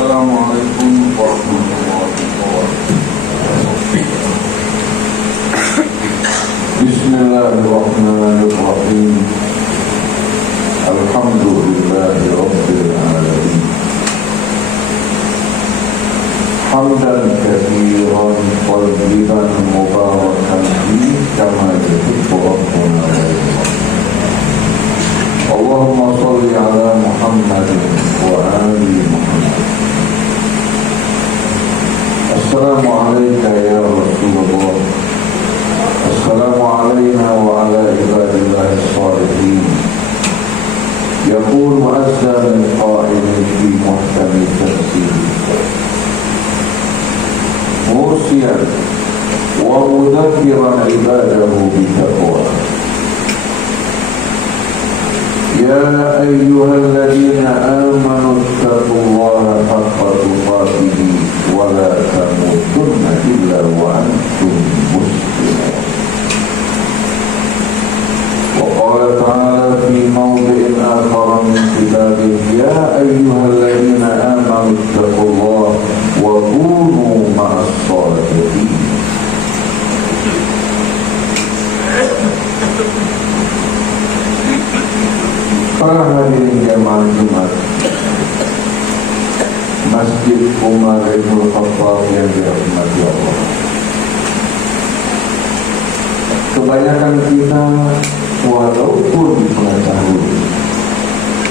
Assalamualaikum warahmatullahi wabarakatuh. Bismillahirrahmanirrahim. Alhamdulillahi rabbil alamin. Hamdan katsiran tayyiban mubarakan fihi kama yuhibbu rabbuna wa yarda. Allahumma shalli ala Muhammadin wa ali Muhammad. Assalamu alayka ya Rasulullah. Assalamu alayna wa ala ibadillahi shalihin. Yaqul mu'azza min qa'ilin fi muhkami tafsir. Musiyan wa mudhakiran ibadahu bitaqwa. Ya ayyuhalladzina amanu taqullaha haqqa tuqatih wa la tamutunna illa wa antum muslimun. Wa qala ta'ala fi mawdi'in akhar min kitabihi ya ayyuhalladzina amanu taqullaha wa kunu ma'as shadiqin. Para hadirin jamaah Jumat Masjid Umar Ibn Khattab yang dirahmati Allah. Kebanyakan kita walaupun mengetahui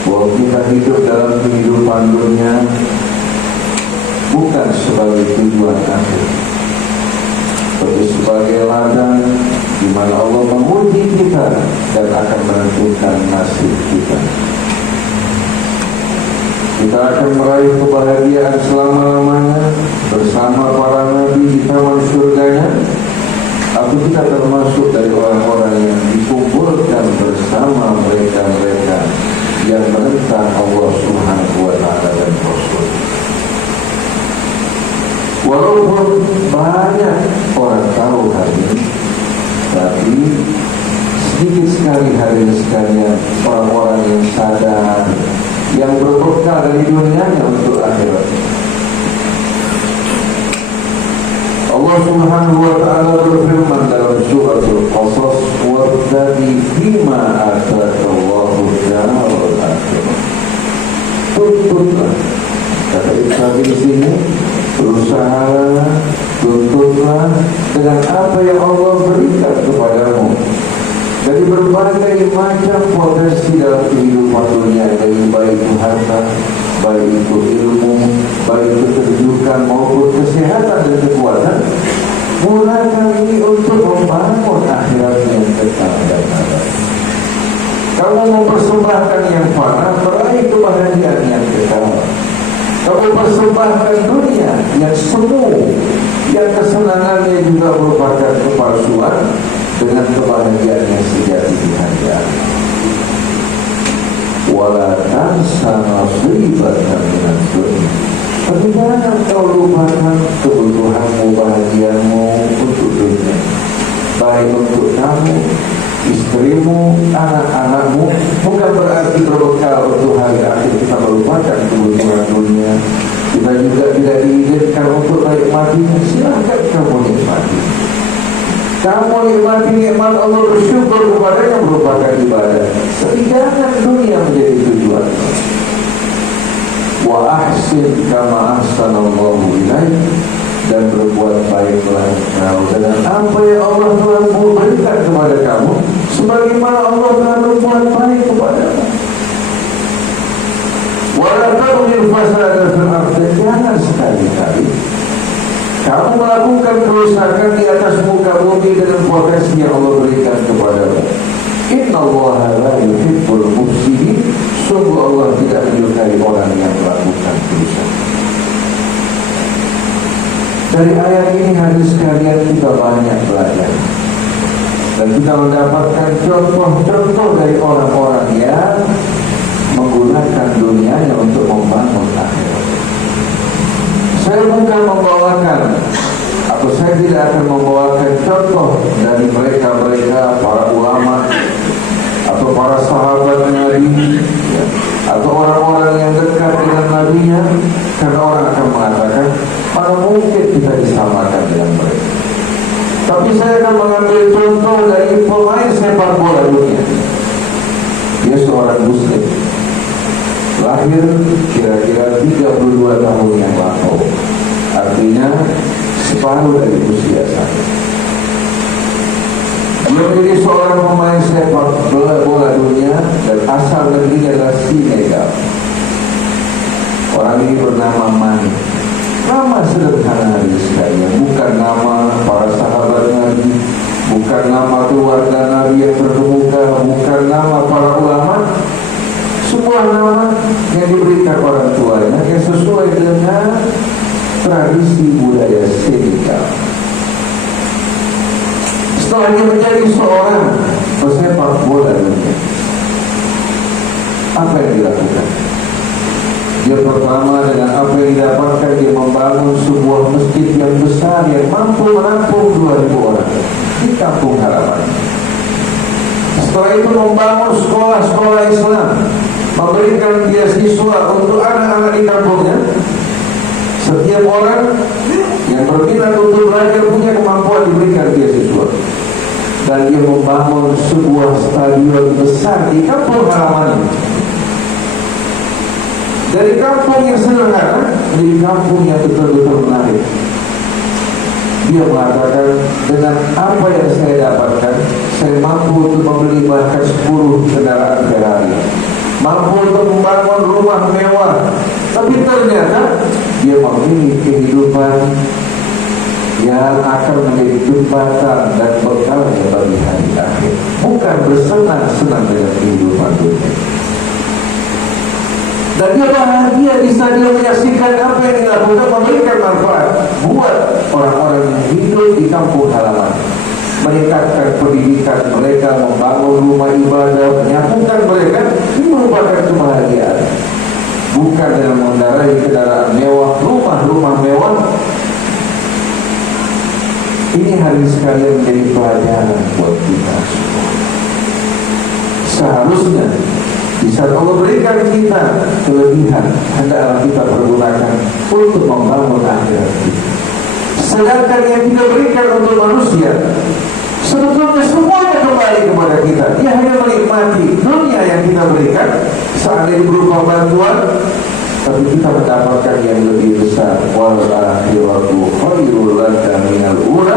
bahwa kita hidup dalam kehidupan dunia bukan sebagai tujuan akhir, tapi sebagai ladang di mana Allah menguji kita dan akan menentukan nasib kita. Kita akan meraih kebahagiaan selama-lamanya bersama para nabi di taman surganya, atau kita termasuk dari orang-orang yang dikumpulkan bersama mereka-mereka yang menentang Allah Subhanahu wa Ta'ala dan Rasul. Walaupun banyak orang tahu hal ini, tapi sedikit sekali hadirin sekalian orang-orang yang sadar, yang berbekal dari dunianya untuk akhirat. Allah Subhanahu wa Ta'ala berfirman dalam surah Al-Qasas, "Wabtaghi fima ataka Allahu ad-daral akhirah." Tuntutlah, kata Ibnu di sini, berusaha tuntutlah dengan apa yang Allah berikan kepadamu dari berbagai macam potensi dalam kehidupan dunia, baik itu harta, baik itu ilmu, baik itu kedudukan maupun kesehatan dan kekuatan. Gunakan ini untuk membangun akhirat yang kekal dan abadi. Kamu mempersembahkan yang fana, meraih kebahagiaan yang kekal. Kamu persembahkan dunia yang semu, yang kesenangannya juga merupakan kepalsuan, dengan kebahagiaan yang sejati di hari akhir. Wala tansa nasibaka minad dunya. Tapi jangan kau lupakan kebutuhanmu, bahagiamu untuk dunia, baik untuk kamu, istrimu, anak-anakmu. Bukan berarti berbekal untuk hari akhir kita melupakan kebutuhan dunia. Kita juga tidak diizinkan untuk menikmatinya. Silahkan kamu nikmati. Kamu nikmati nikmat Allah, bersyukur kepadanya, merupakan ibadah. Tapi jangan dunia menjadi tujuan. Wa ahsin kama ahsanallahu ilaik. Dan berbuat baiklah kau dengan apa yang Allah telah berikan kepada kamu, sebagaimana Allah telah berbuat baik kepadamu. Wala tabghil fasada fil ardi. Jangan sekali-kali kamu melakukan kerusakan di atas muka bumi dengan potensi yang Allah berikan kepadamu. Innallaha la yuhibbul mufsidin. Sungguh Allah tidak menyukai orang yang melakukan kerusakan. Dari ayat ini hadis sekalian kita banyak belajar, dan kita mendapatkan contoh-contoh dari orang-orang yang menggunakan dunianya untuk membangun akhirat. Saya bukan membawakan, atau saya tidak akan membawakan contoh dari mereka-mereka para ulama atau para sahabat Nabi, atau orang-orang yang dekat dengan Nabi hatinya, karena orang akan mengatakan, mana mungkin kita disamakan dengan mereka. Tapi saya akan mengambil contoh dari pemain sepak bola dunia. Dia seorang Muslim, lahir kira-kira 32 tahun yang lalu, artinya separuh dari usia saya. Dia menjadi seorang pemain sepak bola dunia dan asal negerinya adalah Senegal. Orang ini bernama Mane. Nama sederhana sekalian, bukan nama para sahabat Nabi, bukan nama keluarga Nabi yang terkemuka, bukan nama para ulama. Sebuah nama yang diberikan orang tuanya yang sesuai dengan tradisi budaya Senegal. Setelah dia menjadi seorang pesepak bola dunia, apa yang dilakukan? Dia pertama dengan apa yang didapatkan, dia membangun sebuah masjid yang besar yang mampu menampung 2.000 orang di kampung halaman. Setelah itu membangun sekolah-sekolah Islam, memberikan beasiswa untuk anak-anak di kampungnya. Setiap orang yang berminat untuk belajar punya kemampuan diberikan beasiswa. Dan dia membangun sebuah stadion besar di kampung halamannya. Dari kampung yang sederhana menjadi kampung yang betul-betul menarik. Dia mengatakan, dengan apa yang saya dapatkan, saya mampu untuk membeli bahkan 10 kendaraan Ferrari, mampu untuk membangun rumah mewah. Tapi ternyata dia memilih kehidupan yang akan menjadi jembatan dan bekalnya bagi hari akhir, bukan bersenang-senang dengan kehidupan dunia. Dan dia bahagia bisa dia menyaksikan apa yang dilakukan memberikan manfaat buat orang-orang yang hidup di kampung halaman, meningkatkan pendidikan mereka, membangun rumah ibadah, menyatukan mereka. Ini merupakan kebahagiaan, bukan dengan mengendarai kendaraan mewah, rumah-rumah mewah. Ini hari sekalian menjadi pelajaran buat kita semua. Seharusnya di saat Allah berikan kita kelebihan, hendaklah kita pergunakan untuk membangun akhirat kita. Sedangkan yang kita berikan untuk manusia, sebetulnya semuanya kembali kepada kita. Dia hanya menikmati dunia yang kita berikan, seandainya berupa bantuan, tapi kita mendapatkan yang lebih besar. Wal akhiratu khairul laka minal ula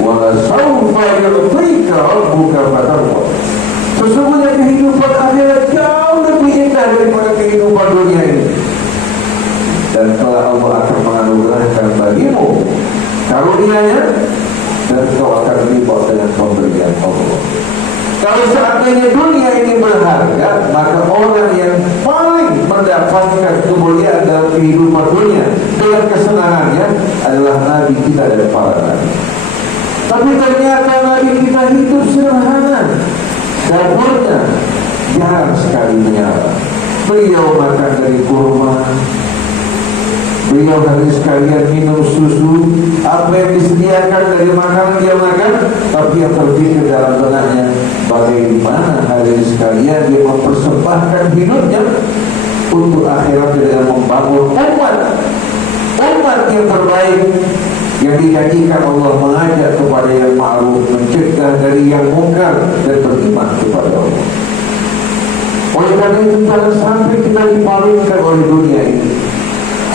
wa la sawfa yu'tika rabbuka fatarda. Sesungguhnya kehidupan akhirat jauh lebih indah daripada kehidupan dunia ini. Dan telah Allah akan menganugerahkan bagimu karunia-Nya, dan kau akan riba dengan pemberian Allah. Kalau seandainya dunia ini berharga, maka orang yang paling mendapatkan kemuliaan dalam kehidupan dunia dengan kesenangannya adalah Nabi kita dan para Nabi. Tapi ternyata Nabi kita hidup sederhana. Dapurnya jarang sekali menyala. Beliau makan dari kurma, beliau hari sekalian minum susu. Apa yang disediakan dari makanan dia makan, tapi yang terpikir dalam benaknya, bagaimana hari sekalian dia mempersembahkan hidupnya untuk akhirat dengan membangun umat yang terbaik, yang dijadikan Allah mengajak kepada yang ma'ruf, mencegah dari yang mungkar, dan beriman kepada Allah. Oleh karena itu jangan sampai kita dipalingkan oleh dunia ini,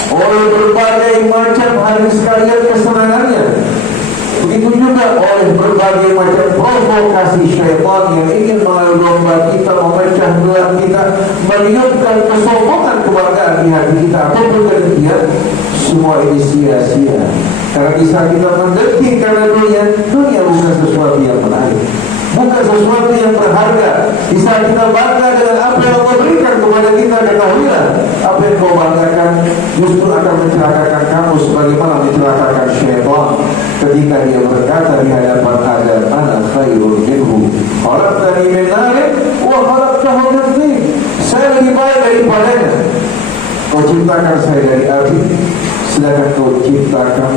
oleh berbagai macam hari sekalian kesenangannya. Begitu juga oleh berbagai macam provokasi syaitan yang ingin melomba kita, memecah belah kita, meniupkan kesombongan kebanggaan di hati kita ataupun kedengkian. Semua ini sia-sia. Karena bisa kita mendengki karena dunia bukan sesuatu yang menarik, bukan sesuatu yang berharga. Bisa kita bangga dengan apa yang Allah berikan kepada kita, ketahuilah apa yang kau banggakan justru akan mencelakakan kamu sebagaimana mencelakakan syaitan ketika dia berkata di hadapan Adam, ana khairun minhu khalaqtani min narin wa khalaqtahu min tin. Saya lebih baik daripadanya. Kau ciptakan saya dari api, sedangkan kau ciptakan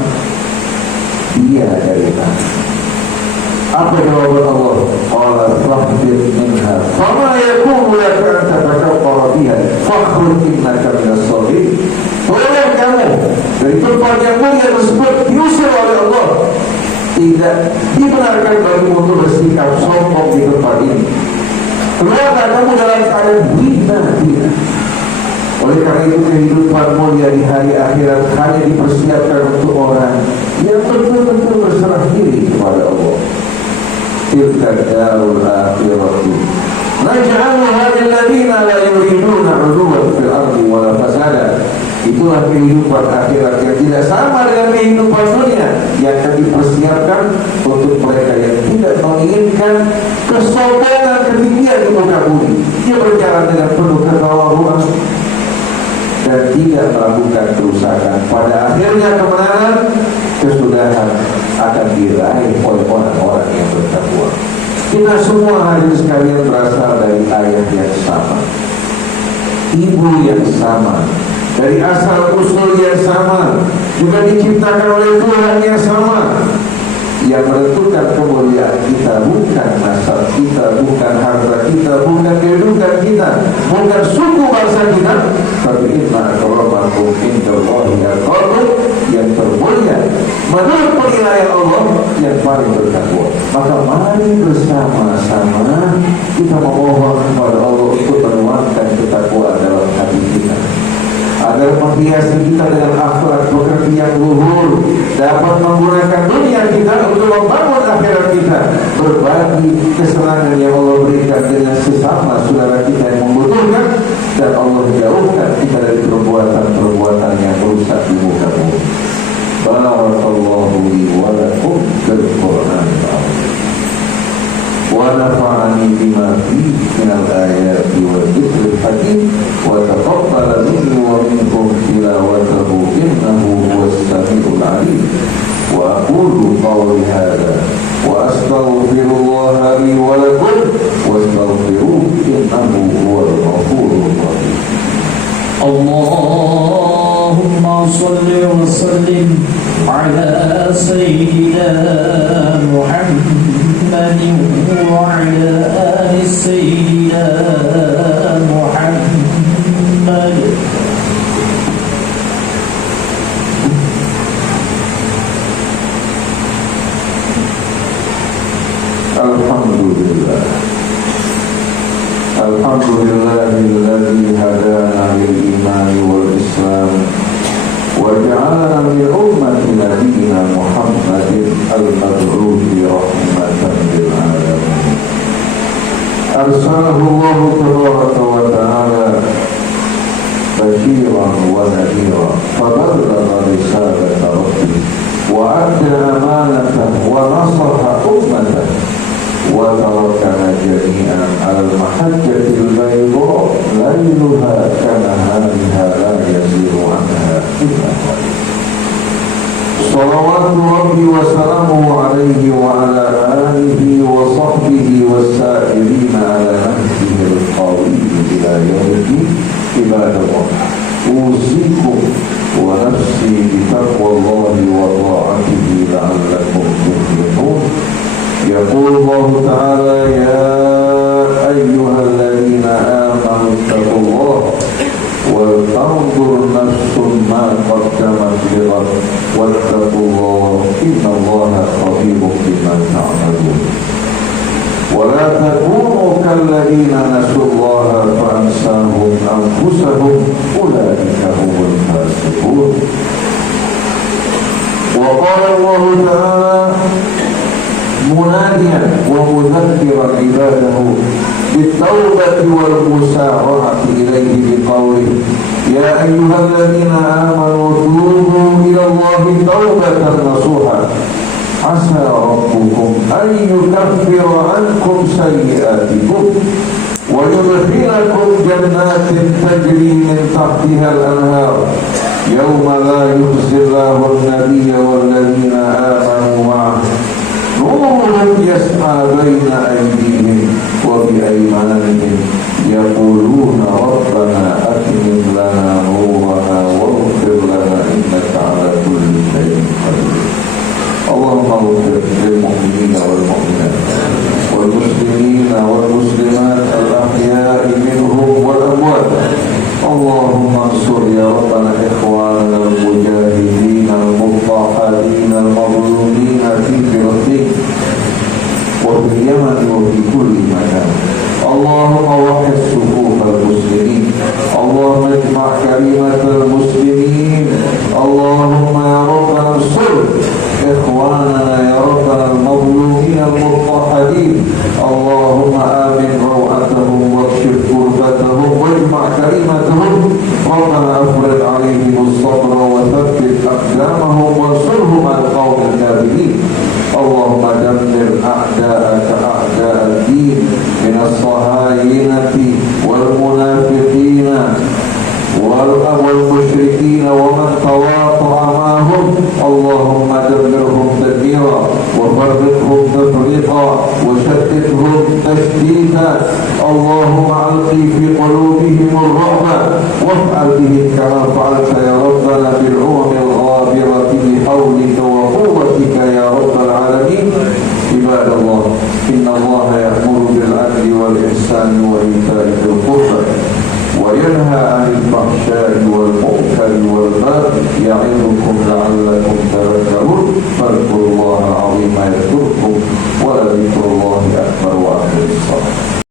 dia dari tanah. Apa jawaban Allah? Qala fahbir minha fama yakunu laka an tatakabbara biha fakhruj innaka minas shalihin. Tolong kamu dari tempat yang mulia tersebut diusir oleh Allah. Tidak dibenarkan bagimu untuk bersikap sombong di tempat ini. Keluarlah kamu dalam keadaan hina. Oleh karena itu kehidupan mulia di hari akhirat hanya dipersiapkan untuk orang yang betul-betul berserah diri kepada Allah. Tilka darul akhiratu naj'aluha lil ladzina la yuriduna 'uluwan fil ardi wala fasada. Itulah kehidupan akhirat yang tidak sama dengan kehidupan dunia, yang akan dipersiapkan untuk mereka yang tidak menginginkan kesombongan ketinggian di muka bumi. Dia berjalan dengan penuh ketawaduan dan tidak melakukan kerusakan. Pada akhirnya kemenangan, kesudahan akan diraih oleh orang-orang yang bertakwa. Kita semua hadirin sekalian berasal dari ayah yang sama, ibu yang sama, dari asal usul yang sama, juga diciptakan oleh Tuhan yang sama. Yang menentukan kemuliaan kita bukan nasab kita, bukan harta kita, bukan kedudukan kita, bukan suku bangsa kita, tapi inna akramakum indallahi atqakum, yang termulia menurut penilaian Allah yang paling bertakwa. Maka mari bersama-sama kita memohon kepada Allah untuk menuangkan ketakwaan dalam hati kita, agar menghiasi kita dengan akhlak pekerti yang luhur, dapat menggunakan dunia kita untuk membangun akhirat kita, berbagi kesenangan yang Allah berikan dengan sesama saudara kita yang membutuhkan, dan Allah jauhkan kita dari perbuatan-perbuatan yang merusak di muka bumi. Barakallahu li wa lakum bil Qur'anil azim wa nafa'ani bima fihi minal ayati wal dzikril hakim wa taqabbala minni wa minkum tilawatahu innahu huwas samiul alim. Wa aqulu qawli hadza wa astaghfirullaha li wa lakum wastaghfiruhu innahu huwal ghafurur rahim. Allahumma salli wa sallim ala sayyidina Muhammadin wa ala ali sayyidina Muhammad. Alhamdulillah. Alhamdulillahilladzi hadana lil iman wal islam wa ja'alana min ummati nabiyyina Muhammadin al-mab'uthi rahmatan lil alamin. Arsalahu Allah tabaraka wa ta'ala bashiran wa nadhira faballagha risalata rabbih wa adda amanatahu wa nasaha ummatahu wa tarakana jami'an 'ala al-mahajjati al-bayda layluha kanahariha la yaziru 'anha illa halik. Salawatu rabbi wa salamuhu alaihi wa ala alihi wa sahbihi wa sa'irina ala nahjihi al-qawiyyi ila yawmiddin. Ibadallah, usikum wa nafsi bitaqwallahi wa ta'atihi la'allakum tuflihun. يقول الله تعالى يا أيها الذين آمنوا اتقوا الله ولتنظر نفس ما قدمت لغد واتقوا الله إن الله خبير بما تعملون. ولا تكونوا كالذين نسوا الله فأنساهم أنفسهم أولئك هم الفاسقون. وقال الله تعالى مناديا ومذكرا عباده بالتوبة والمسارعة إليه بقوله يا أيها الذين آمنوا توبوا إلى الله توبة نصوحا عسى ربكم أن يكفر عنكم سيئاتكم ويدخلكم جنات تجري من تحتها الأنهار يوم لا يخزي الله النبي والذين آمنوا معه نورهم يسعى بين أيديهم وبأيمانهم يقولون ربنا أتمم لنا نورنا واغفر لنا إنك على كل شيء قدير. اللهم اغفر للمؤمنين والمؤمنات الناس اللهم ألقي في قلوبهم الرحمة وافعل بهم كما فعلت يا ربنا بالأمم الغابرة بحولك وقوتك يا رب العالمين. عباد الله إن الله يأمر بالعدل والإحسان وإيتاء ذي القربى